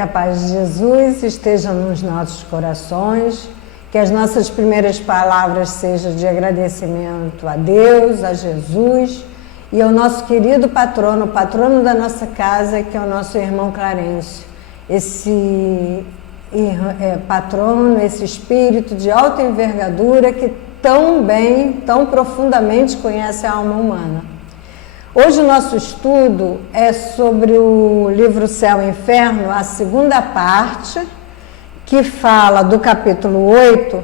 a paz de Jesus esteja nos nossos corações, que as nossas primeiras palavras sejam de agradecimento a Deus, a Jesus e ao nosso querido patrono, o patrono da nossa casa, que é o nosso irmão Clarencio. Esse patrono, esse espírito de alta envergadura que tão bem, tão profundamente conhece a alma humana. Hoje o nosso estudo é sobre o livro Céu e Inferno, a segunda parte, que fala do capítulo 8,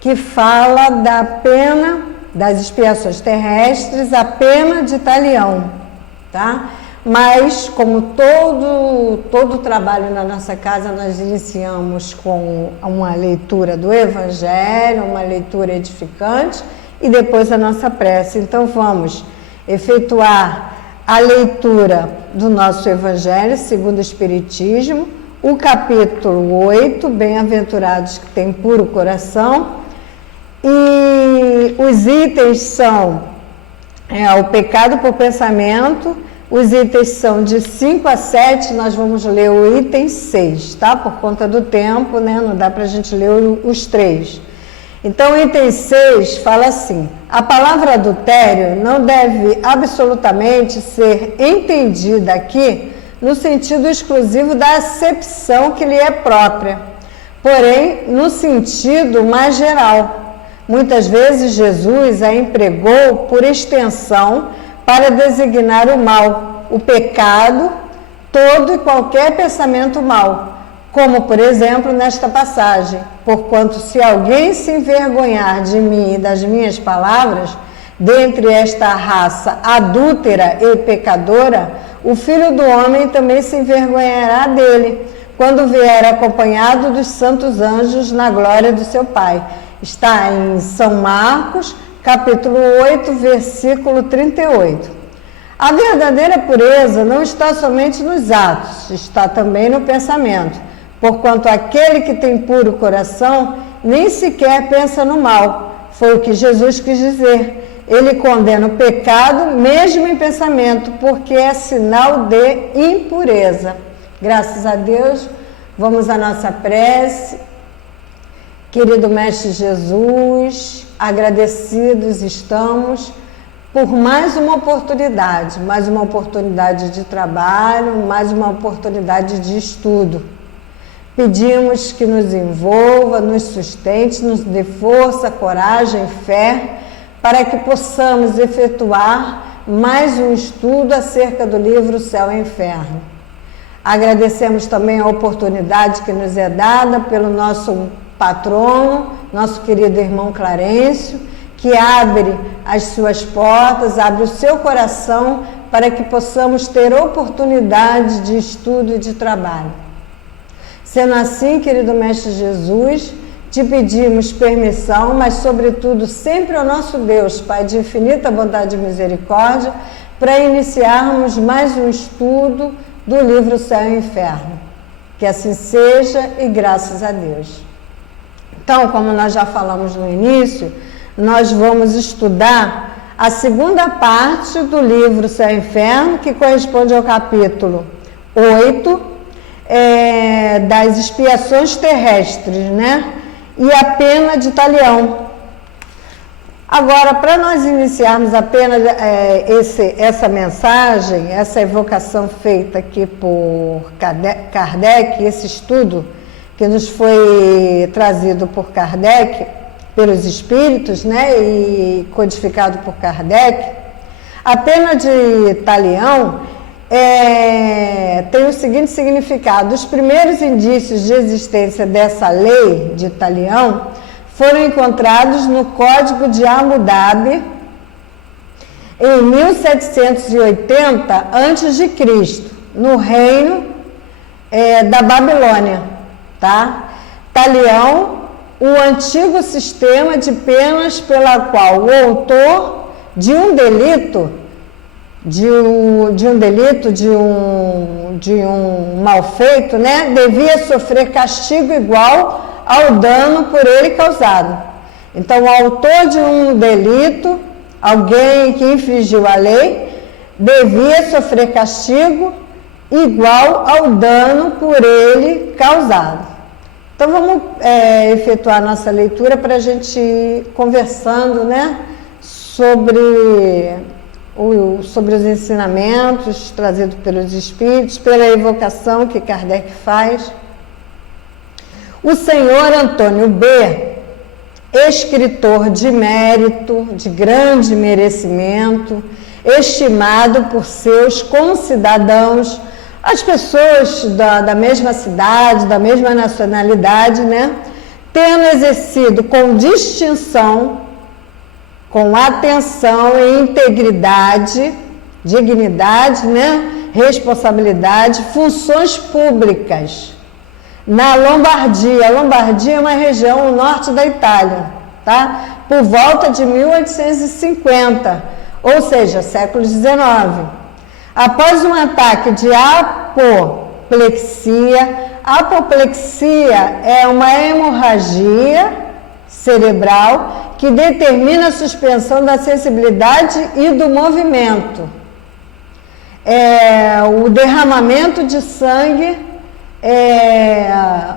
que fala da pena das expiações terrestres, a pena de talião, tá? Mas, como todo trabalho na nossa casa, nós iniciamos com uma leitura do Evangelho, uma leitura edificante e depois a nossa prece. Então, vamos efetuar a leitura do nosso Evangelho segundo o Espiritismo, o capítulo 8, Bem-aventurados que têm puro coração, e os itens são o pecado por pensamento. Os itens são de 5 a 7, nós vamos ler o item 6, tá? Por conta do tempo, né? Não dá pra gente ler os 3. Então, o item 6 fala assim: a palavra adultério não deve absolutamente ser entendida aqui no sentido exclusivo da acepção que lhe é própria, porém, no sentido mais geral. Muitas vezes, Jesus a empregou por extensão para designar o mal, o pecado, todo e qualquer pensamento mau, como, por exemplo, nesta passagem: porquanto se alguém se envergonhar de mim e das minhas palavras, dentre esta raça adúltera e pecadora, o Filho do Homem também se envergonhará dele, quando vier acompanhado dos santos anjos na glória do seu Pai. Está em São Marcos, capítulo 8, versículo 38. A verdadeira pureza não está somente nos atos, está também no pensamento, porquanto aquele que tem puro coração nem sequer pensa no mal. Foi o que Jesus quis dizer. Ele condena o pecado mesmo em pensamento, porque é sinal de impureza. Graças a Deus, vamos à nossa prece. Querido Mestre Jesus, agradecidos estamos por mais uma oportunidade de trabalho, mais uma oportunidade de estudo. Pedimos que nos envolva, nos sustente, nos dê força, coragem, fé, para que possamos efetuar mais um estudo acerca do livro Céu e Inferno. Agradecemos também a oportunidade que nos é dada pelo nosso patrono, nosso querido irmão Clarencio, que abre as suas portas, abre o seu coração para que possamos ter oportunidade de estudo e de trabalho. Sendo assim, querido Mestre Jesus, te pedimos permissão, mas sobretudo sempre ao nosso Deus, Pai de infinita bondade e misericórdia, para iniciarmos mais um estudo do livro Céu e Inferno. Que assim seja e graças a Deus. Então, como nós já falamos no início, nós vamos estudar a segunda parte do livro Céu e Inferno, que corresponde ao capítulo 8, das expiações terrestres, né? E a pena de talião. Agora, para nós iniciarmos apenas essa mensagem, essa evocação feita aqui por Kardec, esse estudo que nos foi trazido por Kardec, pelos espíritos, né, e codificado por Kardec, a pena de talião tem o seguinte significado: os primeiros indícios de existência dessa lei de talião foram encontrados no Código de Hammurabi em 1780 a.C., no reino da Babilônia, tá? Talião, o antigo sistema de penas pela qual o autor de um delito, de um malfeito, né, devia sofrer castigo igual ao dano por ele causado. Então, o autor de um delito, alguém que infringiu a lei, devia sofrer castigo igual ao dano por ele causado. Então vamos efetuar nossa leitura para a gente ir conversando, né, sobre os ensinamentos trazidos pelos Espíritos, pela evocação que Kardec faz. O senhor Antônio B., escritor de mérito, de grande merecimento, estimado por seus concidadãos, as pessoas da mesma cidade, da mesma nacionalidade, né, tendo exercido com distinção, com atenção e integridade, dignidade, né, responsabilidade, funções públicas na Lombardia. A Lombardia é uma região no norte da Itália, tá? Por volta de 1850, ou seja, século XIX. Após um ataque de apoplexia é uma hemorragia cerebral que determina a suspensão da sensibilidade e do movimento. O derramamento de sangue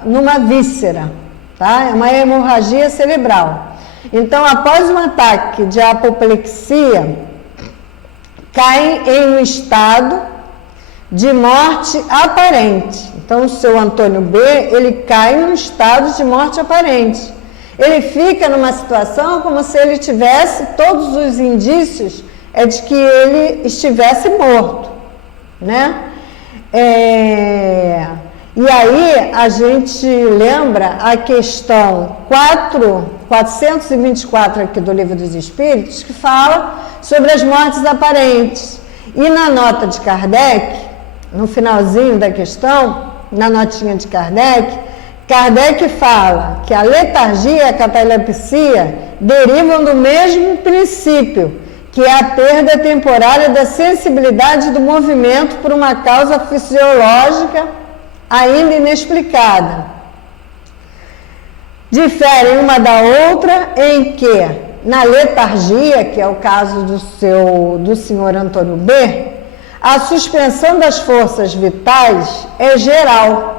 numa víscera, tá? É uma hemorragia cerebral. Então, após um ataque de apoplexia, cai em um estado de morte aparente. Então, o seu Antônio B., ele cai em um estado de morte aparente. Ele fica numa situação como se ele tivesse todos os indícios de que ele estivesse morto, né? E aí a gente lembra a questão 424 aqui do Livro dos Espíritos, que fala sobre as mortes aparentes. E na nota de Kardec, no finalzinho da questão, na notinha de Kardec, Kardec fala que a letargia e a catalepsia derivam do mesmo princípio, que é a perda temporária da sensibilidade do movimento por uma causa fisiológica ainda inexplicada. Diferem uma da outra em que, na letargia, que é o caso do senhor Antônio B., a suspensão das forças vitais é geral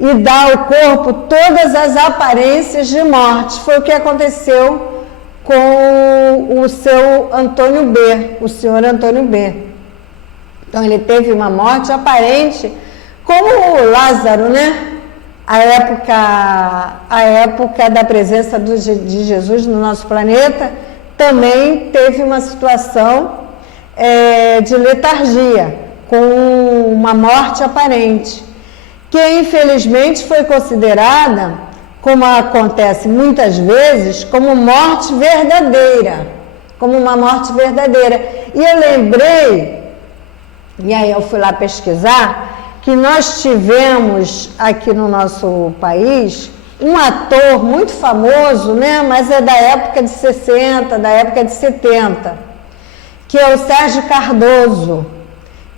e dá ao corpo todas as aparências de morte. Foi o que aconteceu com o seu Antônio B., o senhor Antônio B. Então, ele teve uma morte aparente, como o Lázaro, né? A época da presença de Jesus no nosso planeta, também teve uma situação de letargia, com uma morte aparente, que infelizmente foi considerada, como acontece muitas vezes, como morte verdadeira, como uma morte verdadeira. E eu lembrei, e aí eu fui lá pesquisar, que nós tivemos aqui no nosso país um ator muito famoso, né, mas é da época de 60, da época de 70, que é o Sérgio Cardoso,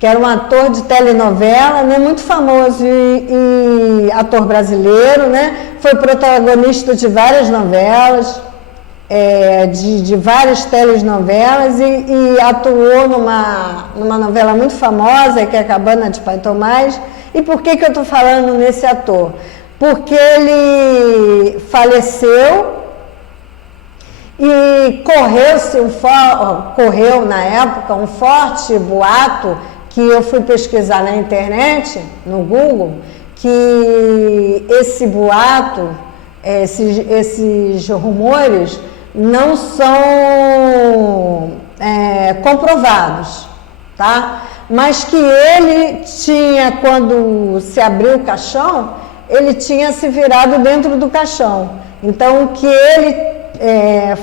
que era um ator de telenovela, né, muito famoso e ator brasileiro, né, foi protagonista de várias novelas, de várias telenovelas e atuou numa novela muito famosa, que é a Cabana de Pai Tomás. E por que eu estou falando nesse ator? Porque ele faleceu e correu na época um forte boato, que eu fui pesquisar na internet, no Google, que esse boato, esses rumores não são comprovados, tá? Mas que ele tinha, quando se abriu o caixão, ele tinha se virado dentro do caixão. Então, que ele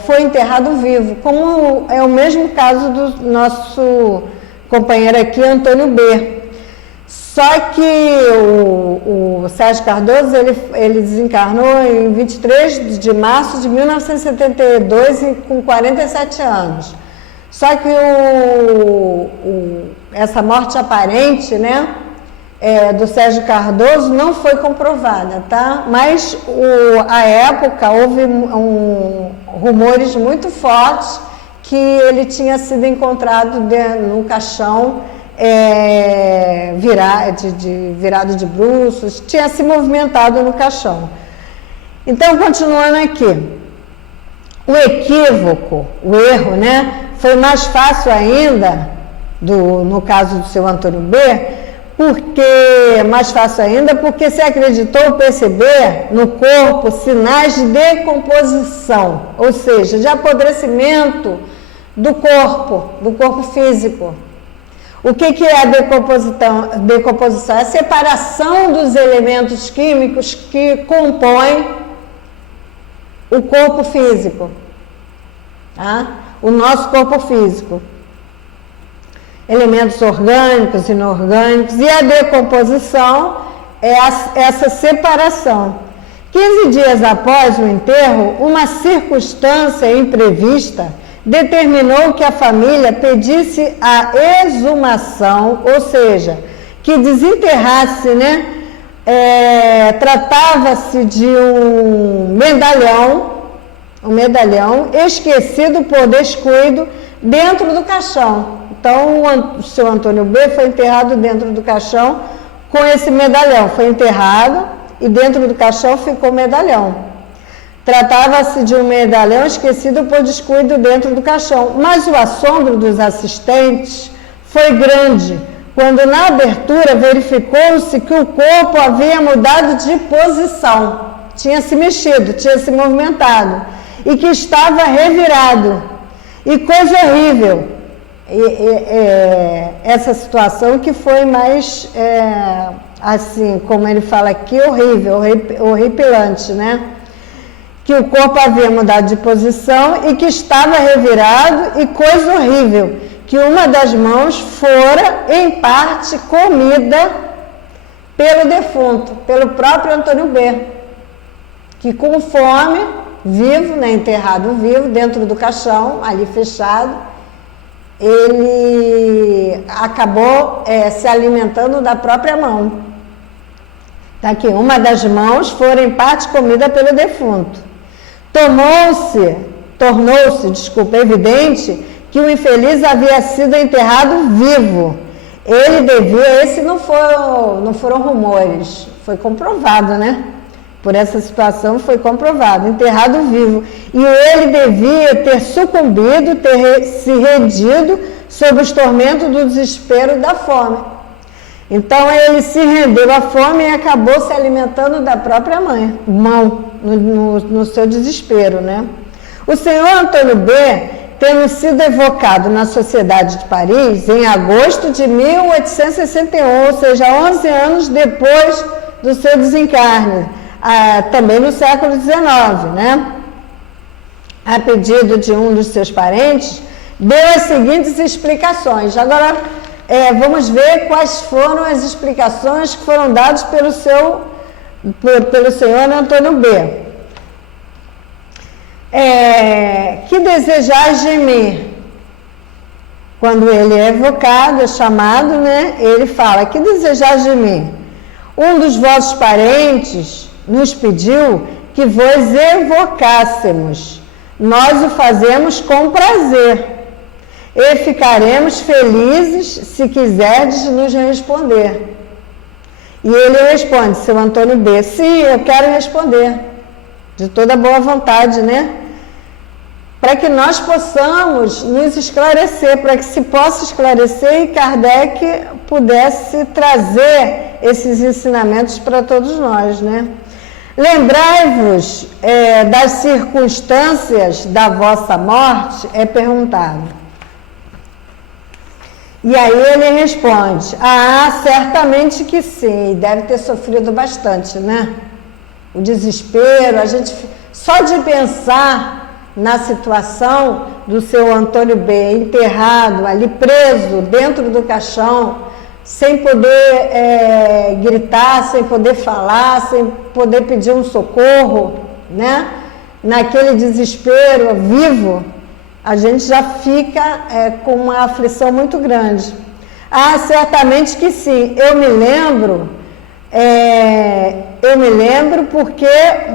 foi enterrado vivo, como é o mesmo caso do nosso companheiro aqui, Antônio B. Só que o Sérgio Cardoso, ele desencarnou em 23 de março de 1972, com 47 anos. Só que essa morte aparente, né, do Sérgio Cardoso não foi comprovada, tá? Mas, à época, houve rumores muito fortes que ele tinha sido encontrado no caixão virado de bruços, tinha se movimentado no caixão. Então, continuando aqui, o equívoco, o erro, né, foi mais fácil ainda, no caso do seu Antônio B., porque se acreditou perceber no corpo sinais de decomposição, ou seja, de apodrecimento do corpo físico. O que é a decomposição? É a separação dos elementos químicos que compõem o corpo físico, tá? O nosso corpo físico. Elementos orgânicos, inorgânicos, e a decomposição é essa separação. 15 dias após o enterro, uma circunstância imprevista determinou que a família pedisse a exumação, ou seja, que desenterrasse, né? Tratava-se de um medalhão esquecido por descuido dentro do caixão. Então, o seu Antônio B. foi enterrado dentro do caixão com esse medalhão. Foi enterrado e dentro do caixão ficou o medalhão. Tratava-se de um medalhão esquecido por descuido dentro do caixão. Mas o assombro dos assistentes foi grande quando, na abertura, verificou-se que o corpo havia mudado de posição. Tinha se mexido, tinha se movimentado. E que estava revirado. E coisa horrível. Essa situação que foi mais, assim, como ele fala aqui, horripilante, né? Que o corpo havia mudado de posição e que estava revirado, e coisa horrível, que uma das mãos fora, em parte, comida pelo defunto, pelo próprio Antônio B., que com fome, vivo, né, enterrado vivo, dentro do caixão, ali fechado, ele acabou se alimentando da própria mão. Tá aqui, uma das mãos fora em parte comida pelo defunto. Tornou-se, evidente que o infeliz havia sido enterrado vivo. Ele devia, não foram rumores, foi comprovado, né? Por essa situação foi comprovado, enterrado vivo. E ele devia ter sucumbido, ter se rendido sob os tormentos do desespero e da fome. Então ele se rendeu à fome e acabou se alimentando da própria mão, no seu desespero, né? O senhor Antônio B., tendo sido evocado na Sociedade de Paris em agosto de 1861, ou seja, 11 anos depois do seu desencarne, também no século XIX, né? A pedido de um dos seus parentes, deu as seguintes explicações. Agora, vamos ver quais foram as explicações que foram dadas pelo senhor Antônio B. Que desejais de mim? Quando ele é evocado, é chamado, né? Ele fala, que desejais de mim? Um dos vossos parentes nos pediu que vos evocássemos. Nós o fazemos com prazer e ficaremos felizes se quiserdes nos responder. E ele responde, seu Antônio B., sim, eu quero responder, de toda boa vontade, né? Para que nós possamos nos esclarecer, para que se possa esclarecer e Kardec pudesse trazer esses ensinamentos para todos nós, né? Lembrai-vos das circunstâncias da vossa morte, é perguntado. E aí ele responde, certamente que sim, deve ter sofrido bastante, né? O desespero, a gente, só de pensar na situação do seu Antônio B., enterrado, ali preso, dentro do caixão, sem poder gritar, sem poder falar, sem poder pedir um socorro, né? Naquele desespero vivo, a gente já fica com uma aflição muito grande. Certamente que sim, eu me lembro porque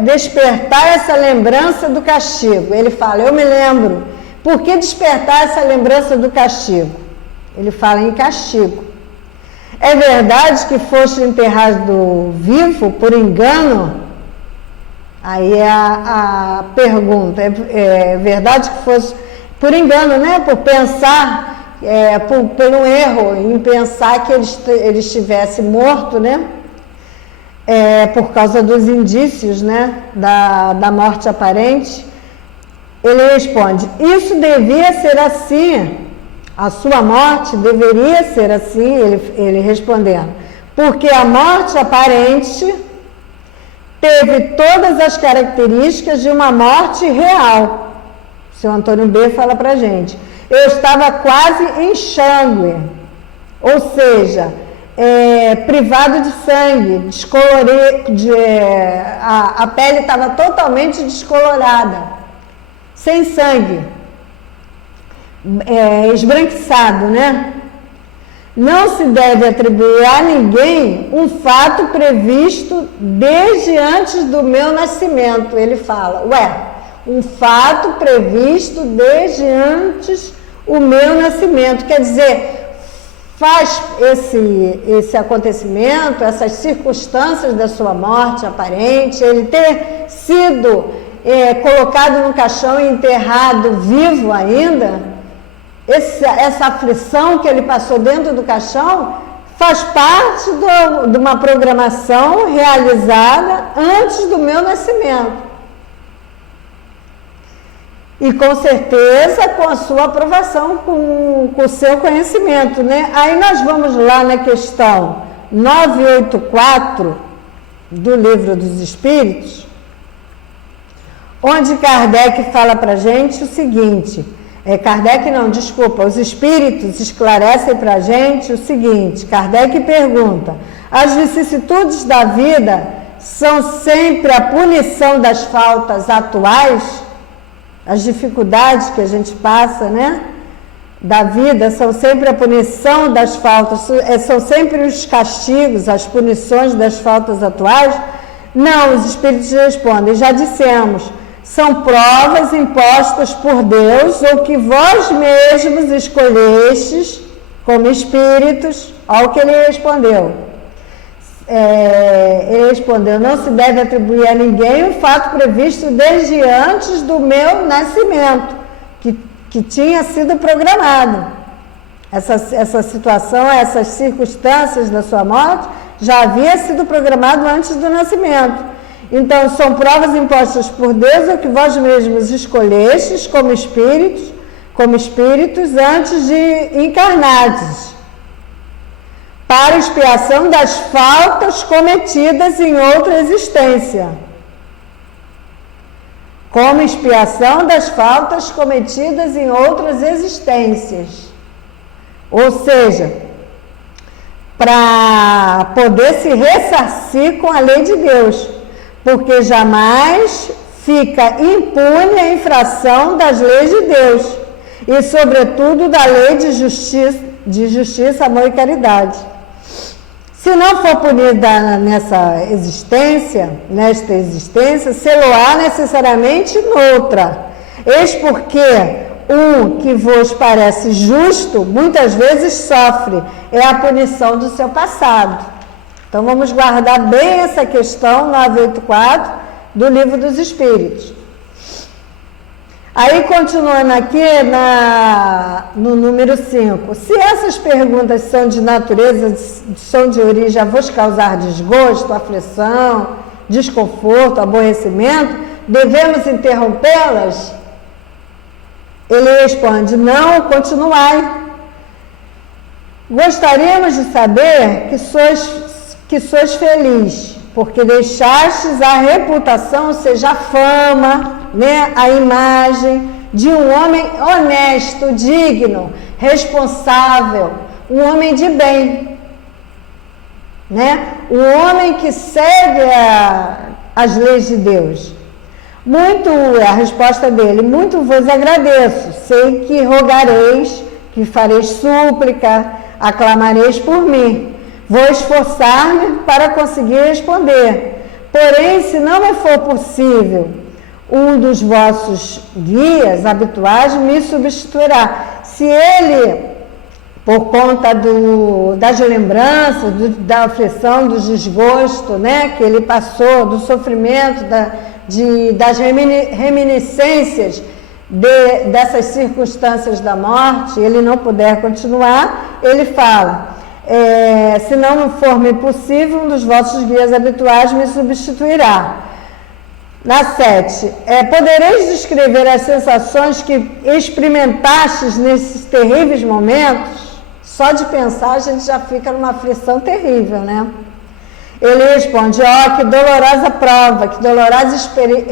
despertar essa lembrança do castigo. Ele fala, eu me lembro. Por que despertar essa lembrança do castigo? Ele fala em castigo. É verdade que foste enterrado vivo por engano? Aí a pergunta, é verdade que fosse por engano, né? Por pensar, por um erro em pensar que ele estivesse morto, né? Por causa dos indícios, né? Da morte aparente. Ele responde, isso devia ser assim, a sua morte deveria ser assim, ele respondendo, porque a morte aparente teve todas as características de uma morte real. O seu Antônio B. fala pra gente, eu estava quase em sangue, ou seja, privado de sangue, a pele estava totalmente descolorada, sem sangue, esbranquiçado, né? Não se deve atribuir a ninguém um fato previsto desde antes do meu nascimento. Ele fala, um fato previsto desde antes o meu nascimento. Quer dizer, faz esse acontecimento, essas circunstâncias da sua morte aparente, ele ter sido colocado no caixão e enterrado vivo ainda, essa aflição que ele passou dentro do caixão faz parte de uma programação realizada antes do meu nascimento. E com certeza com a sua aprovação, com o seu conhecimento, né? Aí nós vamos lá na questão 984 do Livro dos Espíritos, onde Kardec fala para a gente o seguinte, os Espíritos esclarecem para a gente o seguinte, Kardec pergunta, as vicissitudes da vida são sempre a punição das faltas atuais? As dificuldades que a gente passa, né, da vida são sempre a punição das faltas, são sempre os castigos, as punições das faltas atuais? Não, os Espíritos respondem, já dissemos, são provas impostas por Deus ou que vós mesmos escolhestes como espíritos. Olha o que ele respondeu. Ele respondeu, não se deve atribuir a ninguém um fato previsto desde antes do meu nascimento, que tinha sido programado. Essa situação, essas circunstâncias da sua morte já havia sido programado antes do nascimento. Então, são provas impostas por Deus ou que vós mesmos escolhestes como espíritos antes de encarnados, para expiação das faltas cometidas em outra existência. Como expiação das faltas cometidas em outras existências. Ou seja, para poder se ressarcir com a lei de Deus, porque jamais fica impune a infração das leis de Deus e, sobretudo, da lei de justiça, amor e caridade. Se não for punida nesta existência, sê-lo-á necessariamente noutra. Eis porque que vos parece justo, muitas vezes sofre, é a punição do seu passado. Então vamos guardar bem essa questão 984 do Livro dos Espíritos. Aí, continuando aqui no número 5, se essas perguntas são de natureza, são de origem a vos causar desgosto, aflição, desconforto, aborrecimento, devemos interrompê-las? Ele responde, não, continuai. Gostaríamos de saber que sois feliz, porque deixastes a reputação, ou seja, a fama, né, a imagem de um homem honesto, digno, responsável, um homem de bem, né? Um homem que segue as leis de Deus. A resposta dele, muito vos agradeço, sei que rogareis, que fareis súplica, aclamareis por mim. Vou esforçar-me para conseguir responder. Porém, se não me for possível, um dos vossos guias habituais me substituirá. Se ele por conta das lembranças, da aflição, do desgosto, né, que ele passou, do sofrimento, das reminiscências dessas circunstâncias da morte, ele não puder continuar, ele fala, se não for me possível, um dos vossos guias habituais me substituirá. Na 7, podereis descrever as sensações que experimentastes nesses terríveis momentos? Só de pensar a gente já fica numa aflição terrível, né? Ele responde, que dolorosa prova, que dolorosa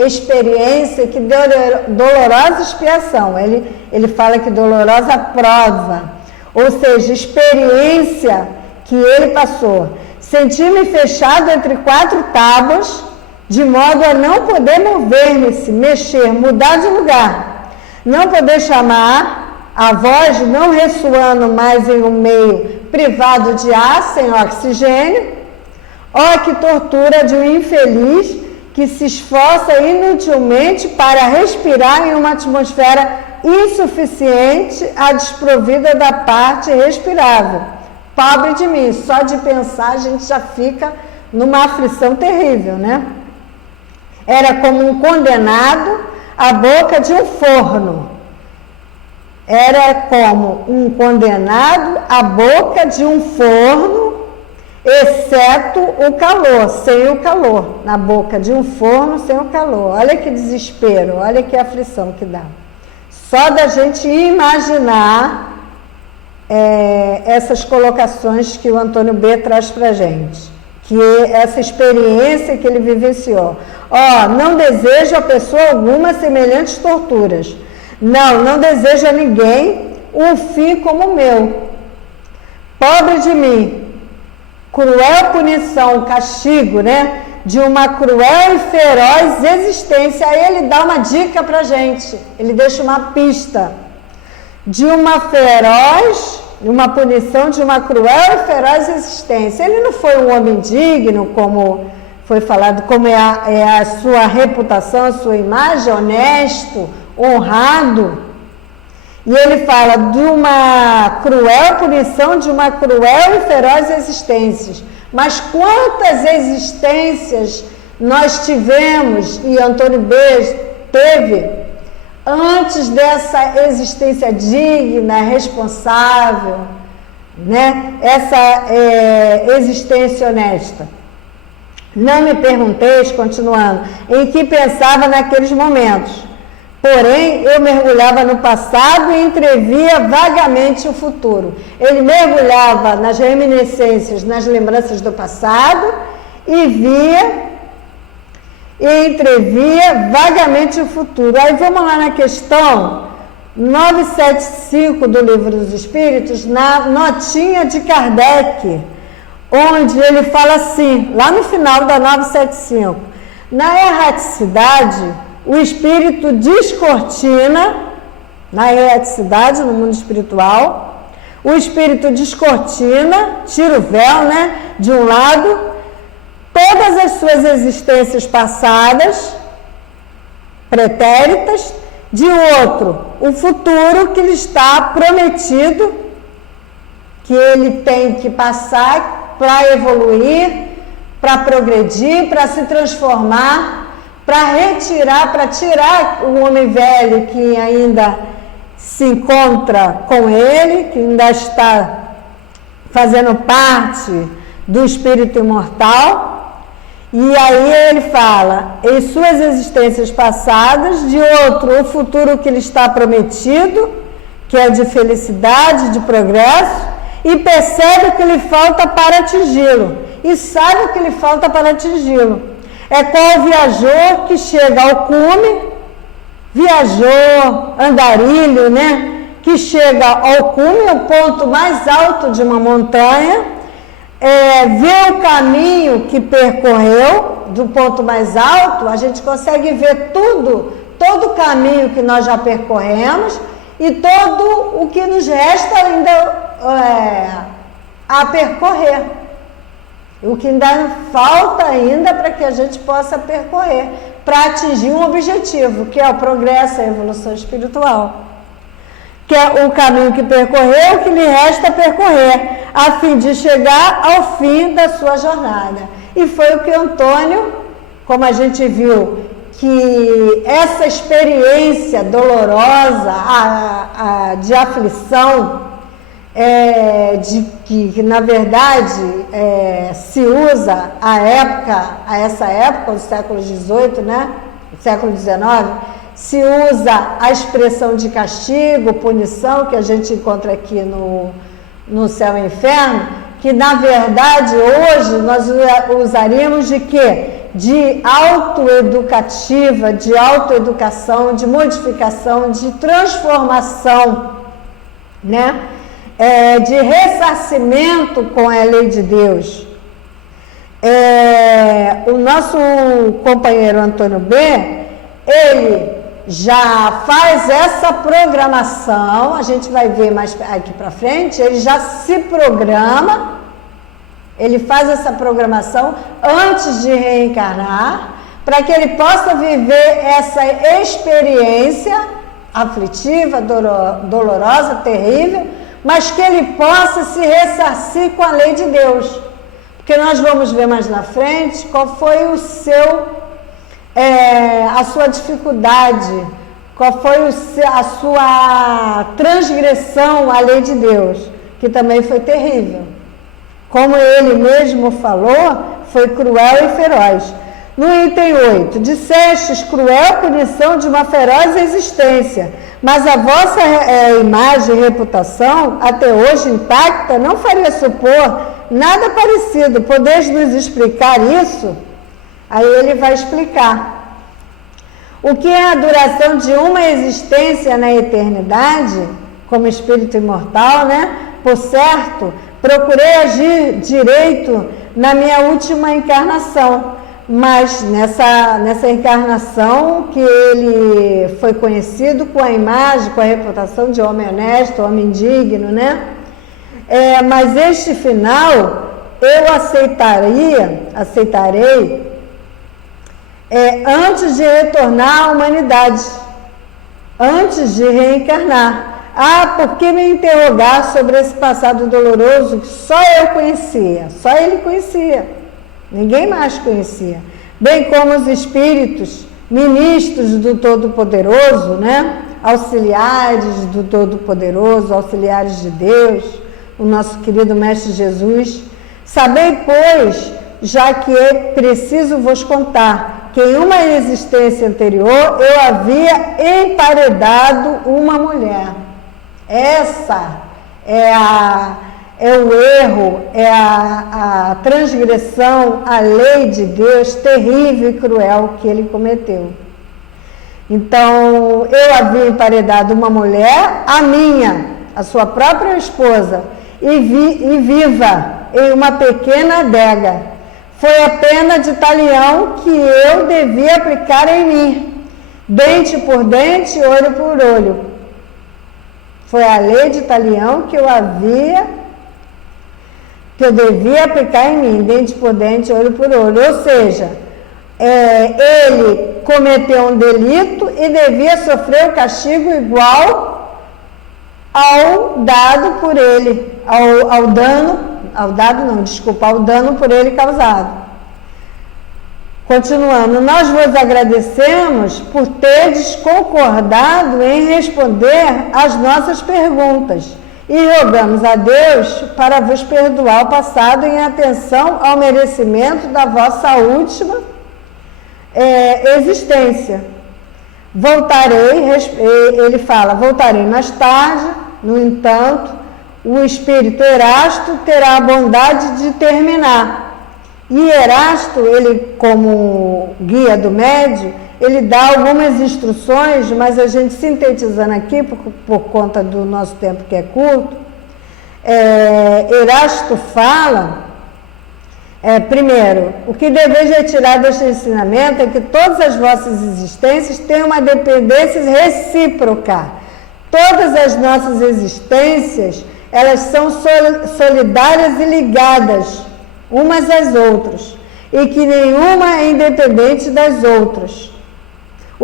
experiência, que dolorosa expiação. Ele fala que dolorosa prova, ou seja, experiência que ele passou. Senti-me fechado entre 4 tábuas, de modo a não poder mover-me, mexer, mudar de lugar, não poder chamar, a voz não ressoando mais em um meio privado de ar, sem oxigênio. Que tortura de um infeliz que se esforça inutilmente para respirar em uma atmosfera insuficiente à desprovida da parte respirável. Pobre de mim, só de pensar a gente já fica numa aflição terrível, né? Era como um condenado à boca de um forno. Era como um condenado à boca de um forno, exceto o calor, sem o calor. Na boca de um forno, sem o calor. Olha que desespero, olha que aflição que dá. Só da gente imaginar essas colocações que o Antônio B. traz para a gente. Que essa experiência que ele vivenciou. Não desejo a pessoa alguma semelhantes torturas. Não desejo a ninguém um fim como o meu. Pobre de mim, cruel punição, castigo, né? De uma cruel e feroz existência. Aí ele dá uma dica pra gente, ele deixa uma pista. De uma punição de uma cruel e feroz existência. Ele não foi um homem digno, como foi falado, como é a sua reputação, a sua imagem, honesto, honrado. E ele fala de uma cruel punição, de uma cruel e feroz existência. Mas quantas existências nós tivemos, e Antônio B. teve, antes dessa existência digna, responsável, né? Essa existência honesta. Não me pergunteis, continuando, em que pensava naqueles momentos. Porém, eu mergulhava no passado e entrevia vagamente o futuro. Ele mergulhava nas reminiscências, nas lembranças do passado e entrevia vagamente o futuro. Aí vamos lá na questão 975 do Livro dos Espíritos, na notinha de Kardec, onde ele fala assim, lá no final da 975, na erraticidade, o espírito descortina, na erraticidade, no mundo espiritual, o espírito descortina, tira o véu, né, de um lado, todas as suas existências passadas, pretéritas, de outro, o futuro que lhe está prometido, que ele tem que passar para evoluir, para progredir, para se transformar, para tirar o homem velho que ainda se encontra com ele, que ainda está fazendo parte do espírito imortal. E aí ele fala, em suas existências passadas, de outro, o futuro que lhe está prometido, que é de felicidade, de progresso, e percebe o que lhe falta para atingi-lo, e sabe o que lhe falta para atingi-lo. É qual viajor que chega ao cume, viajor, andarilho, né? Que chega ao cume, o ponto mais alto de uma montanha, vê o caminho que percorreu do ponto mais alto, a gente consegue ver todo o caminho que nós já percorremos e todo o que nos resta ainda a percorrer. O que ainda falta ainda para que a gente possa percorrer, para atingir um objetivo, que é o progresso, a evolução espiritual. que é o caminho que percorreu, que lhe resta percorrer, a fim de chegar ao fim da sua jornada. E foi o que Antônio, como a gente viu, que essa experiência dolorosa, de aflição, de que na verdade se usa a essa época, do século XVIII, né? Século XIX, se usa a expressão de castigo, punição, que a gente encontra aqui no Céu e Inferno, que na verdade hoje nós usaríamos de quê? De autoeducativa, de autoeducação, de modificação, de transformação, né? De ressarcimento com a lei de Deus. O nosso companheiro Antônio B., ele já faz essa programação, a gente vai ver mais aqui para frente, ele já se programa, ele faz essa programação antes de reencarnar, para que ele possa viver essa experiência aflitiva, dolorosa, terrível, mas que ele possa se ressarcir com a lei de Deus. Porque nós vamos ver mais na frente qual foi a sua dificuldade, qual foi a sua transgressão à lei de Deus, que também foi terrível. Como ele mesmo falou, foi cruel e feroz. No item 8, dissestes cruel punição de uma feroz existência, mas a vossa imagem e reputação, até hoje intacta, não faria supor nada parecido. Podeis nos explicar isso? Aí ele vai explicar. O que é a duração de uma existência na eternidade, como espírito imortal, né? Por certo, procurei agir direito na minha última encarnação, mas nessa encarnação que ele foi conhecido com a imagem, com a reputação de homem honesto, homem digno, né? Mas este final eu aceitarei antes de retornar à humanidade, antes de reencarnar. Por que me interrogar sobre esse passado doloroso que só eu conhecia, só ele conhecia? Ninguém mais conhecia, bem como os espíritos, ministros do Todo-Poderoso, né? Auxiliares do Todo-Poderoso, auxiliares de Deus, o nosso querido Mestre Jesus. Sabei, pois, já que é preciso vos contar, que em uma existência anterior eu havia emparedado uma mulher. Essa é o erro, é a transgressão à lei de Deus terrível e cruel que ele cometeu. Então, eu havia emparedado uma mulher, a sua própria esposa, e viva em uma pequena adega. Foi a pena de talião que eu devia aplicar em mim, dente por dente, olho por olho. Foi a lei de talião que eu devia aplicar em mim, dente por dente, olho por olho. Ou seja, ele cometeu um delito e devia sofrer o castigo igual ao dado por ele, ao dano por ele causado. Continuando, nós vos agradecemos por teres concordado em responder às nossas perguntas e rogamos a Deus para vos perdoar o passado em atenção ao merecimento da vossa última existência. Ele fala, voltarei mais tarde, no entanto, o espírito Erasto terá a bondade de terminar. E Erasto, ele como guia do médium, ele dá algumas instruções, mas a gente sintetizando aqui, por conta do nosso tempo que é curto, Erasto fala, primeiro, o que deveis retirar deste ensinamento é que todas as vossas existências têm uma dependência recíproca. Todas as nossas existências, elas são solidárias e ligadas umas às outras, e que nenhuma é independente das outras.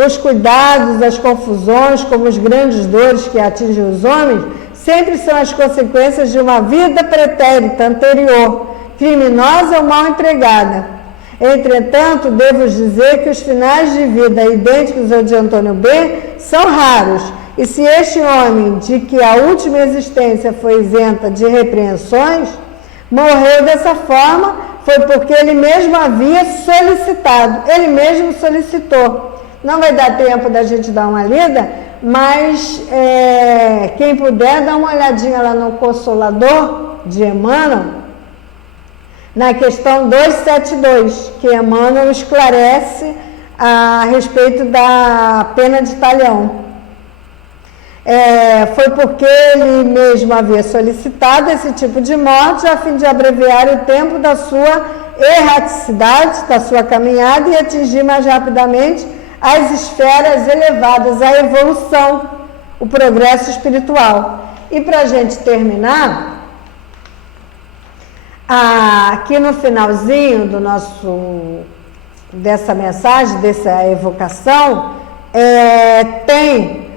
Os cuidados, as confusões, como os grandes dores que atingem os homens, sempre são as consequências de uma vida pretérita anterior, criminosa ou mal empregada. Entretanto, devo dizer que os finais de vida idênticos ao de Antônio B. são raros, e se este homem, de que a última existência foi isenta de repreensões, morreu dessa forma, foi porque ele mesmo havia solicitado, ele mesmo solicitou. Não vai dar tempo da gente dar uma lida, mas quem puder, dá uma olhadinha lá no Consolador de Emmanuel, na questão 272, que Emmanuel esclarece a respeito da pena de talhão. Foi porque ele mesmo havia solicitado esse tipo de morte a fim de abreviar o tempo da sua erraticidade, da sua caminhada e atingir mais rapidamente as esferas elevadas, a evolução, o progresso espiritual. E para a gente terminar, aqui no finalzinho dessa mensagem, dessa evocação, tem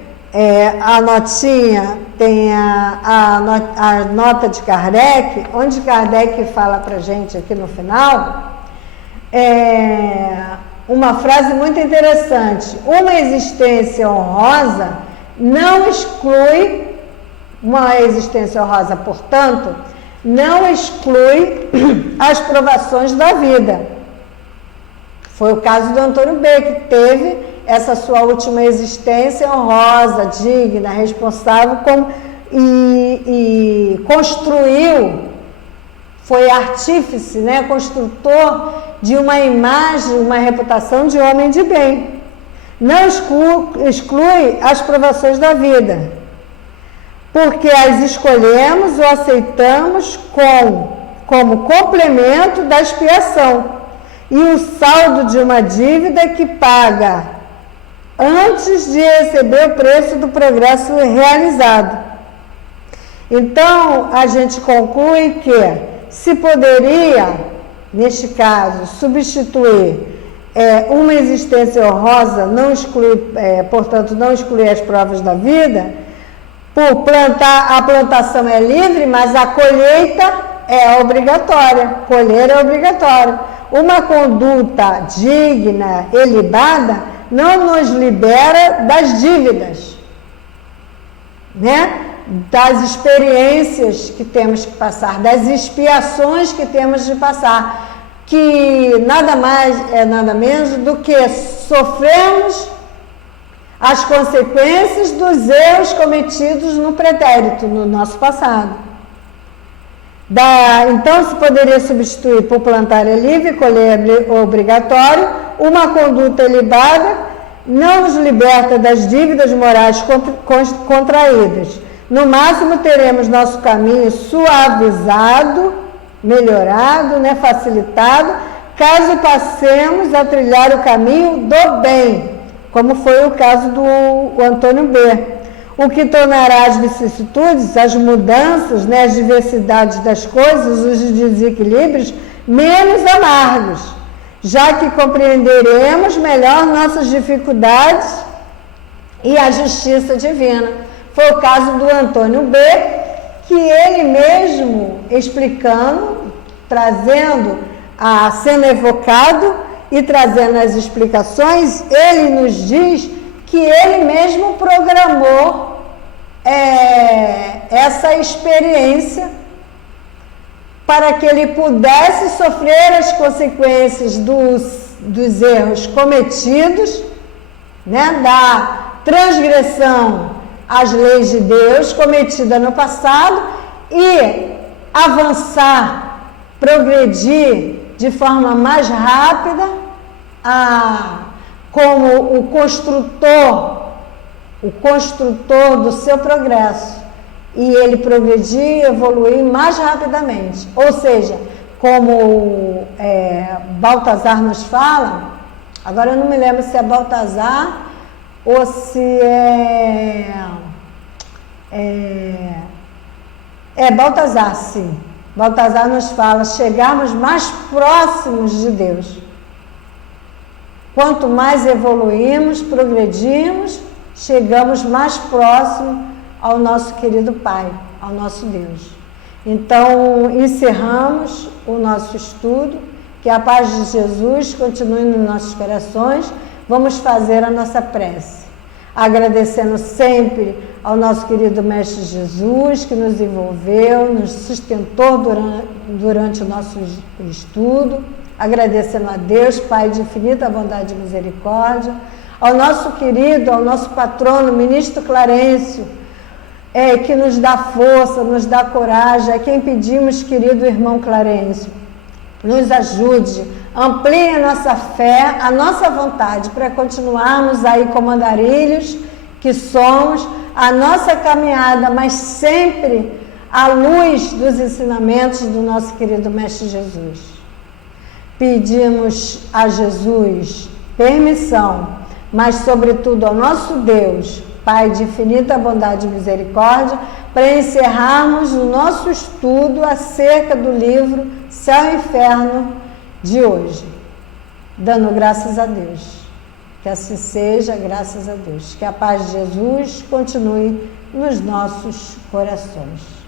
a notinha, tem a nota de Kardec, onde Kardec fala para a gente aqui no final, uma frase muito interessante: uma existência honrosa não exclui, uma existência honrosa, portanto, não exclui as provações da vida. Foi o caso do Antônio B., que teve essa sua última existência honrosa, digna, responsável, e construiu, foi artífice, né, construtor de uma imagem, uma reputação de homem de bem. Não exclui as provações da vida, porque as escolhemos ou aceitamos como complemento da expiação e o saldo de uma dívida que paga antes de receber o preço do progresso realizado. Então, a gente conclui que se poderia, neste caso, substituir uma existência honrosa, não exclui, portanto, não excluir as provas da vida, por plantar, a plantação é livre, mas a colheita é obrigatória, colher é obrigatório. Uma conduta digna, ilibada, não nos libera das dívidas, né? Das experiências que temos que passar, das expiações que temos de passar, que nada mais é nada menos do que sofremos as consequências dos erros cometidos no pretérito, no nosso passado. Então, se poderia substituir por plantar é livre, colher é obrigatório, uma conduta ilibada não nos liberta das dívidas morais contraídas. No máximo, teremos nosso caminho suavizado, melhorado, né, facilitado, caso passemos a trilhar o caminho do bem, como foi o caso do Antônio B., o que tornará as vicissitudes, as mudanças, né, as diversidades das coisas, os desequilíbrios, menos amargos, já que compreenderemos melhor nossas dificuldades e a justiça divina. Foi o caso do Antônio B., que ele mesmo explicando, trazendo, sendo evocado e trazendo as explicações, ele nos diz que ele mesmo programou essa experiência para que ele pudesse sofrer as consequências dos erros cometidos, né, da transgressão às leis de Deus cometida no passado e avançar, progredir de forma mais rápida, como o construtor do seu progresso, e ele progredir e evoluir mais rapidamente. Ou seja, como Baltazar nos fala, agora eu não me lembro se é Baltazar ou se é Baltazar, sim. Baltazar nos fala chegarmos mais próximos de Deus. Quanto mais evoluímos, progredimos, chegamos mais próximo ao nosso querido Pai, ao nosso Deus. Então, encerramos o nosso estudo, que a paz de Jesus continue nos nossos corações. Vamos fazer a nossa prece, agradecendo sempre ao nosso querido Mestre Jesus, que nos envolveu, nos sustentou durante o nosso estudo, agradecendo a Deus, Pai de infinita bondade e misericórdia, ao nosso querido, ao nosso patrono, Ministro Clarencio, que nos dá força, nos dá coragem, a quem pedimos, querido irmão Clarencio, nos ajude, amplie a nossa fé, a nossa vontade, para continuarmos aí como andarilhos que somos, a nossa caminhada, mas sempre à luz dos ensinamentos do nosso querido Mestre Jesus. Pedimos a Jesus permissão, mas sobretudo ao nosso Deus, Pai de infinita bondade e misericórdia, para encerrarmos o nosso estudo acerca do livro Céu e Inferno de hoje, dando graças a Deus. Que assim seja, graças a Deus. Que a paz de Jesus continue nos nossos corações.